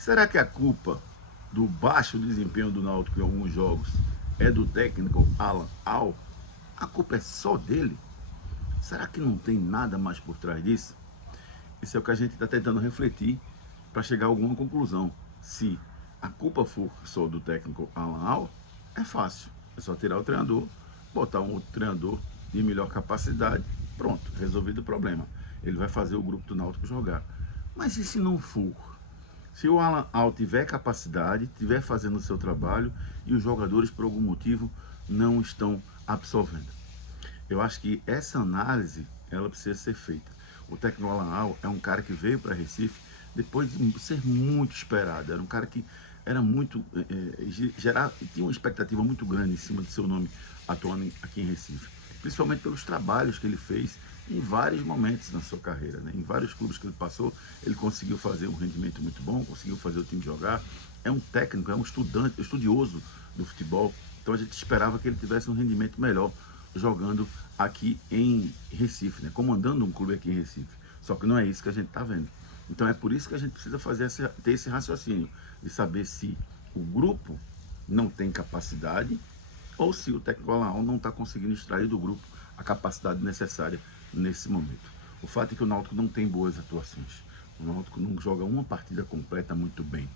Será que a culpa do baixo desempenho do Náutico em alguns jogos é do técnico Alan Al? A culpa é só dele? Será que não tem nada mais por trás disso? Isso é o que a gente está tentando refletir para chegar a alguma conclusão. Se a culpa for só do técnico Alan Al, é fácil. É só tirar o treinador, botar um outro treinador de melhor capacidade, pronto, resolvido o problema. Ele vai fazer o grupo do Náutico jogar. Mas e se não for? Se o Alan Al tiver capacidade, tiver fazendo o seu trabalho e os jogadores, por algum motivo, não estão absorvendo. Eu acho que essa análise ela precisa ser feita. O técnico Alan Al é um cara que veio para Recife depois de ser muito esperado. Era um cara que era muito tinha uma expectativa muito grande em cima do seu nome atuando aqui em Recife, principalmente pelos trabalhos que ele fez em vários momentos na sua carreira, né? Em vários clubes que ele passou, ele conseguiu fazer um rendimento muito bom, conseguiu fazer o time jogar. É um técnico, é um estudioso do futebol, então a gente esperava que ele tivesse um rendimento melhor jogando aqui em Recife, né? Comandando um clube aqui em Recife. Só que não é isso que a gente está vendo. Então é por isso que a gente precisa ter esse raciocínio de saber se o grupo não tem capacidade ou se o técnico Alan não está conseguindo extrair do grupo a capacidade necessária nesse momento. O fato é que o Náutico não tem boas atuações. O Náutico não joga uma partida completa muito bem.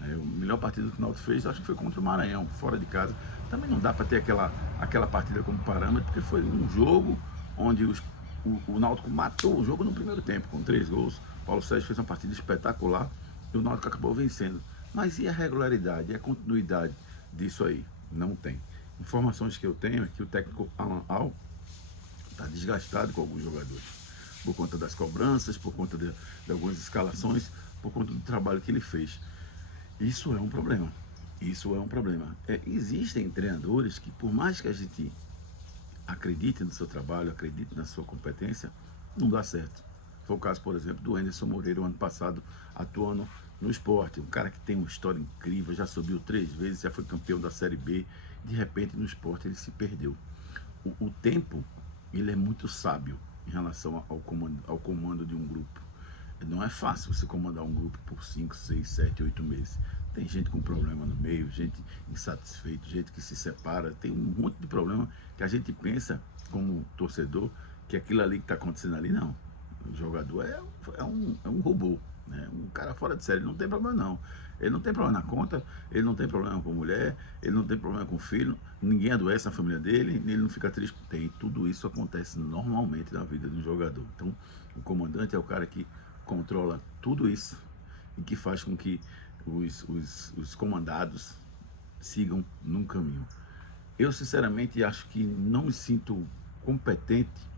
A melhor partida que o Náutico fez, acho que foi contra o Maranhão, fora de casa. Também não dá para ter aquela partida como parâmetro, porque foi um jogo onde o Náutico matou o jogo no primeiro tempo, com 3 gols. Paulo Sérgio fez uma partida espetacular e o Náutico acabou vencendo. Mas e a regularidade, e a continuidade disso aí? Não tem. Informações que eu tenho é que o técnico Alan Al está desgastado com alguns jogadores, por conta das cobranças, por conta de algumas escalações, por conta do trabalho que ele fez. Isso é um problema. Isso é um problema. Existem treinadores que, por mais que a gente acredite no seu trabalho, acredite na sua competência, não dá certo. Foi o caso, por exemplo, do Anderson Moreira, o ano passado, atuando no esporte. Um cara que tem uma história incrível, já subiu 3 vezes, já foi campeão da Série B. De repente, no esporte, ele se perdeu. O tempo, ele é muito sábio em relação ao comando de um grupo. Não é fácil você comandar um grupo por 5, 6, 7, 8 meses. Tem gente com problema no meio, gente insatisfeita, gente que se separa, tem um monte de problema que a gente pensa como torcedor que aquilo ali que está acontecendo ali, não. O jogador é um robô, né? Um cara fora de série, ele não tem problema não. Ele não tem problema na conta, ele não tem problema com mulher, ele não tem problema com filho, ninguém adoece na família dele, ele não fica triste. Tem, tudo isso acontece normalmente na vida de um jogador. Então, o comandante é o cara que controla tudo isso e que faz com que os comandados sigam num caminho. Eu, sinceramente, acho que não me sinto competente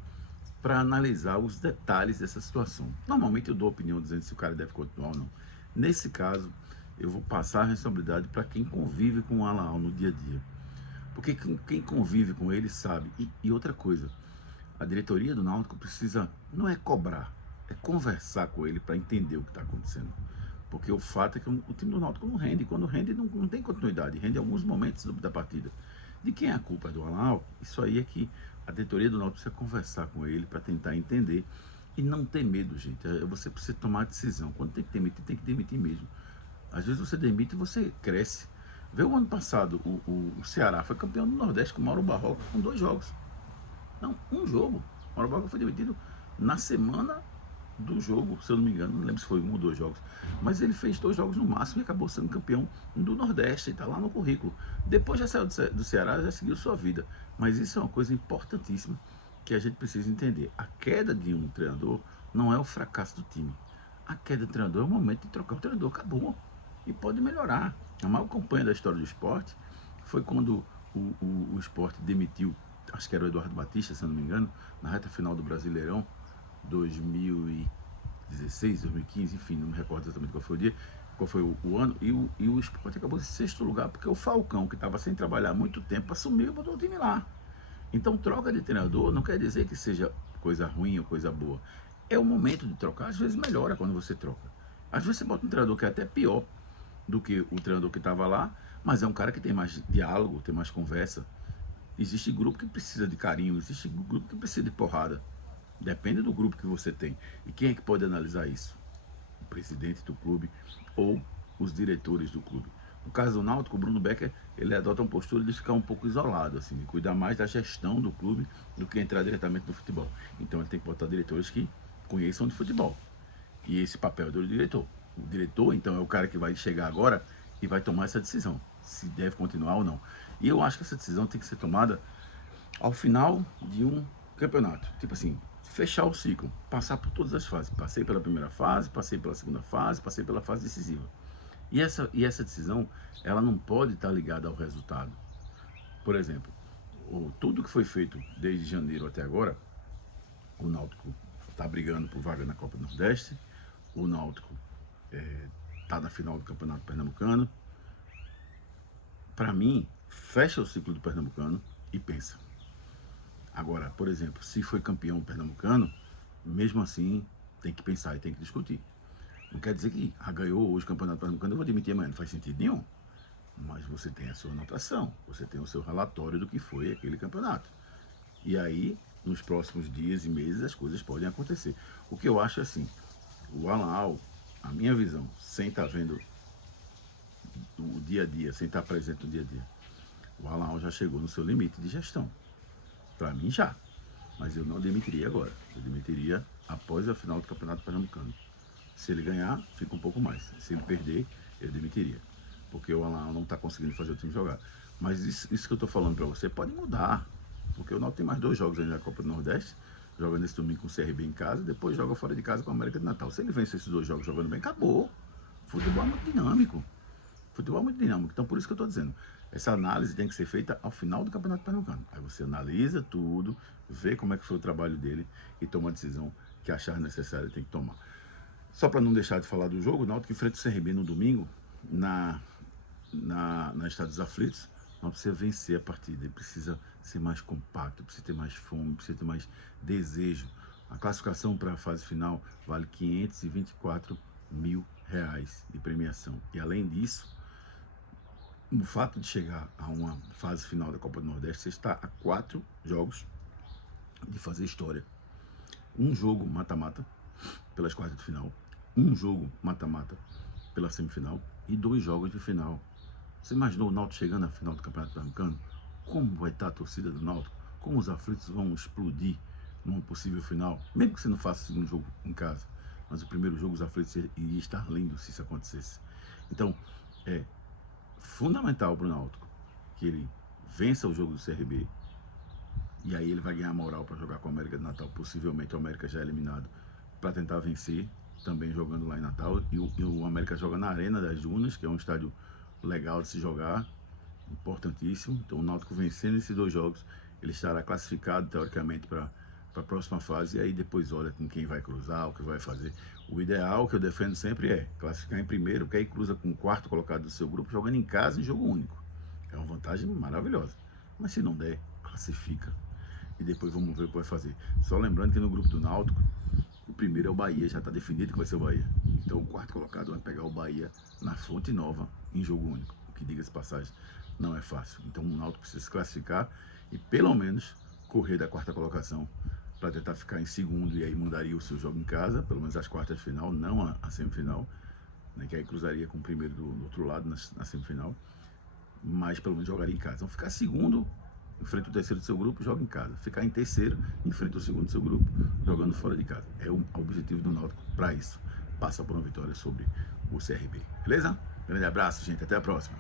para analisar os detalhes dessa situação. Normalmente eu dou opinião dizendo se o cara deve continuar ou não. Nesse caso, eu vou passar a responsabilidade para quem convive com o Alan no dia a dia. Porque quem convive com ele sabe. E outra coisa, a diretoria do Náutico precisa, não é cobrar, é conversar com ele para entender o que está acontecendo. Porque o fato é que o time do Náutico não rende. Quando rende, não tem continuidade. Rende em alguns momentos da partida. De quem é a culpa? É do Alan? Isso aí é que a diretoria do Náutico precisa conversar com ele para tentar entender. E não ter medo, gente. Você precisa tomar decisão. Quando tem que demitir mesmo. Às vezes você demite e você cresce. Vê o ano passado, o Ceará foi campeão do Nordeste com o Mauro Barroca com 2 jogos. Não, um jogo. O Mauro Barroca foi demitido na semana do jogo, se eu não me engano, não lembro se foi 1 ou 2 jogos, mas ele fez 2 jogos no máximo e acabou sendo campeão do Nordeste, está lá no currículo. Depois já saiu do Ceará, já seguiu sua vida, mas isso é uma coisa importantíssima que a gente precisa entender. A queda de um treinador não é o fracasso do time. A queda do treinador é o momento de trocar o treinador, acabou. E pode melhorar. A maior campanha da história do esporte foi quando o esporte demitiu, acho que era o Eduardo Batista, se eu não me engano, na reta final do Brasileirão, 2016, 2015, enfim, não me recordo exatamente qual foi o dia, qual foi o ano, e o Sport acabou em 6º lugar, porque o Falcão, que estava sem trabalhar há muito tempo, assumiu e botou o time lá. Então, troca de treinador não quer dizer que seja coisa ruim ou coisa boa. É o momento de trocar, às vezes melhora quando você troca. Às vezes você bota um treinador que é até pior do que o treinador que estava lá, mas é um cara que tem mais diálogo, tem mais conversa. Existe grupo que precisa de carinho, existe grupo que precisa de porrada. Depende do grupo que você tem. E quem é que pode analisar isso? O presidente do clube ou os diretores do clube. No caso do Náutico, o Bruno Becker, ele adota uma postura de ficar um pouco isolado, assim, de cuidar mais da gestão do clube do que entrar diretamente no futebol. Então ele tem que botar diretores que conheçam de futebol. E esse papel é do diretor. O diretor, então, é o cara que vai chegar agora e vai tomar essa decisão, se deve continuar ou não. E eu acho que essa decisão tem que ser tomada ao final de um campeonato. Tipo assim, fechar o ciclo, passar por todas as fases. Passei pela primeira fase, passei pela segunda fase, passei pela fase decisiva. E essa decisão, ela não pode estar ligada ao resultado. Por exemplo, tudo que foi feito desde janeiro até agora, o Náutico está brigando por vaga na Copa do Nordeste, o Náutico está na final do Campeonato Pernambucano. Para mim, fecha o ciclo do Pernambucano e pensa. Agora, por exemplo, se foi campeão pernambucano, mesmo assim tem que pensar e tem que discutir. Não quer dizer que ganhou hoje o Campeonato Pernambucano, eu vou demitir amanhã, não faz sentido nenhum. Mas você tem a sua anotação, você tem o seu relatório do que foi aquele campeonato. E aí, nos próximos dias e meses, as coisas podem acontecer. O que eu acho é assim, o Alan Al, a minha visão, sem estar vendo o dia a dia, sem estar presente no dia a dia, o Alan Al já chegou no seu limite de gestão. Para mim já. Mas eu não demitiria agora. Eu demitiria após a final do Campeonato Pernambucano. Se ele ganhar, fica um pouco mais. Se ele perder, eu demitiria. Porque o Alan não está conseguindo fazer o time jogar. Mas isso que eu estou falando para você pode mudar. Porque o Náutico tem mais 2 jogos ainda na Copa do Nordeste. Joga nesse domingo com o CRB em casa. Depois joga fora de casa com a América de Natal. Se ele vence esses 2 jogos jogando bem, acabou. Futebol é muito dinâmico. Futebol é muito dinâmico. Então por isso que eu estou dizendo. Essa análise tem que ser feita ao final do Campeonato Pernambucano. Aí você analisa tudo, vê como é que foi o trabalho dele e toma a decisão que achar necessária, tem que tomar. Só para não deixar de falar do jogo, o Náutico enfrenta o CRB no domingo, na Estado dos Aflitos. Não precisa vencer a partida, ele precisa ser mais compacto, precisa ter mais fome, precisa ter mais desejo. A classificação para a fase final vale R$ 524 mil de premiação. E além disso, o fato de chegar a uma fase final da Copa do Nordeste, você está a 4 jogos de fazer história. Um jogo mata-mata pelas quartas de final, um jogo mata-mata pela semifinal e 2 jogos de final. Você imaginou o Náutico chegando à final do Campeonato Pernambucano? Como vai estar a torcida do Náutico? Como os aflitos vão explodir numa possível final? Mesmo que você não faça o segundo jogo em casa, mas o primeiro jogo os aflitos iria estar lindo se isso acontecesse. Então, é fundamental para o Náutico que ele vença o jogo do CRB e aí ele vai ganhar moral para jogar com a América de Natal. Possivelmente o América já é eliminado, para tentar vencer, também jogando lá em Natal. E o América joga na Arena das Dunas, que é um estádio legal de se jogar, importantíssimo. Então o Náutico vencendo esses 2 jogos, ele estará classificado teoricamente para a próxima fase, e aí depois olha com quem vai cruzar, o que vai fazer. O ideal, que eu defendo sempre, é classificar em primeiro, porque aí cruza com o 4º colocado do seu grupo, jogando em casa em jogo único. É uma vantagem maravilhosa. Mas se não der, classifica. E depois vamos ver o que vai fazer. Só lembrando que no grupo do Náutico, o primeiro é o Bahia, já está definido que vai ser o Bahia. Então o 4º colocado vai pegar o Bahia na Fonte Nova, em jogo único. O que, diga-se passagem, não é fácil. Então o Náutico precisa se classificar e pelo menos correr da 4ª colocação para tentar ficar em segundo, e aí mudaria o seu jogo em casa, pelo menos as quartas de final, não a semifinal, né, que aí cruzaria com o primeiro do outro lado na semifinal, mas pelo menos jogaria em casa. Então ficar segundo, enfrenta o terceiro do seu grupo, joga em casa. Ficar em terceiro, enfrenta o segundo do seu grupo, jogando fora de casa. É o objetivo do Náutico para isso. Passa por uma vitória sobre o CRB. Beleza? Grande abraço, gente. Até a próxima.